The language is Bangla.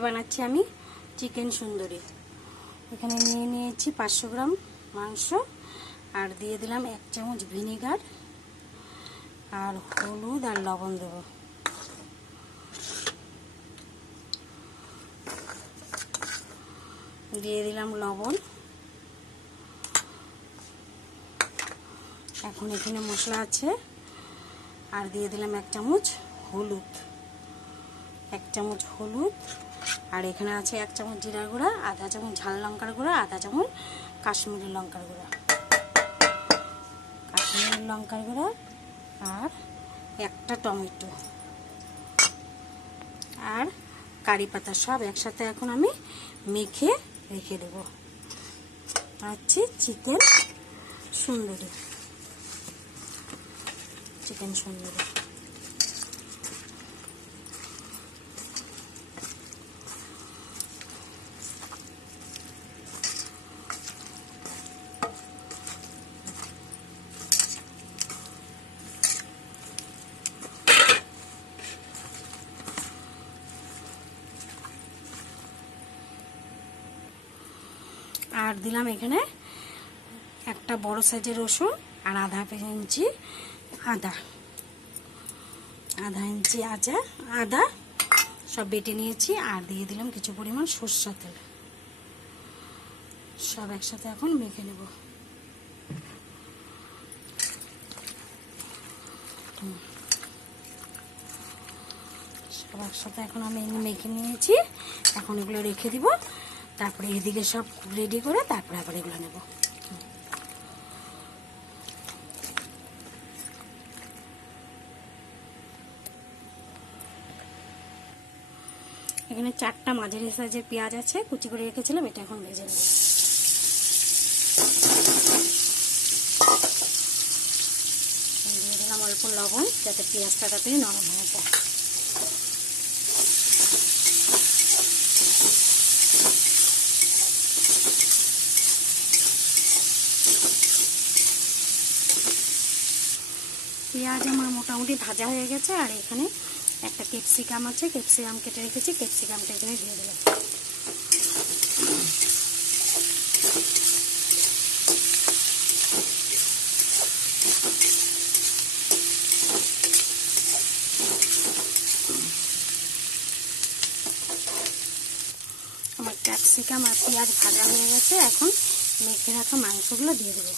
বানাচ্ছি আমি চিকেন সুন্দরী। এখানে নিয়ে নিয়েছি 500 গ্রাম মাংস, আর দিয়ে দিলাম 1 চামচ ভিনেগার, আর হলুদ আর লবণ দেব। দিয়ে দিলাম লবণ। এখন এখানে মশলা আছে, আর দিয়ে দিলাম 1 চামচ হলুদ, 1 চামচ হলুদ, আর এখানে আছে 1 চামচ জিরা গুঁড়া, আধা চামচ ঝাল লঙ্কার গুঁড়া, আধা চামচ কাশ্মীরি লঙ্কার গুঁড়া, আর একটা টমেটো আর কারি পাতা, সব একসাথে এখন আমি মেখে রেখে দেব। আচ্ছা, চিকেন সুন্দরী। আর দিলাম এখানে একটা বড় সাইজের রসুন, আর আধা ইঞ্চি আদা সব বেটে নিয়েছি, আর দিয়ে দিলাম কিছু পরিমাণ সরষের তেল। সব একসাথে এখন মেখে নেব। সব একসাথে এখন আমি মেখে নিয়েছি। এখন এগুলো রেখে দিব, তারপরে এদিকে সব রেডি করে তারপরে আবার এগুলো নেব। এখানে 4টা মাঝারি সাইজের পেঁয়াজ আছে, কুচি করে রেখেছিলাম, এটা এখন ভেজে নেব। দিয়ে দিলাম অল্প লবণ, যাতে পেঁয়াজটা তাড়াতাড়ি নরম হয়ে যায়। পেঁয়াজ আমার মোটামুটি ভাজা হয়ে গেছে, আর এখানে একটা ক্যাপসিকাম আছে, ক্যাপসিকাম কেটে রেখেছি, ক্যাপসিকামটা এখানে দিয়ে দিলাম। আমার ক্যাপসিকাম আর পেঁয়াজ ভাজা হয়ে গেছে, এখন মেখে রাখা মাংসগুলো দিয়ে দেবো।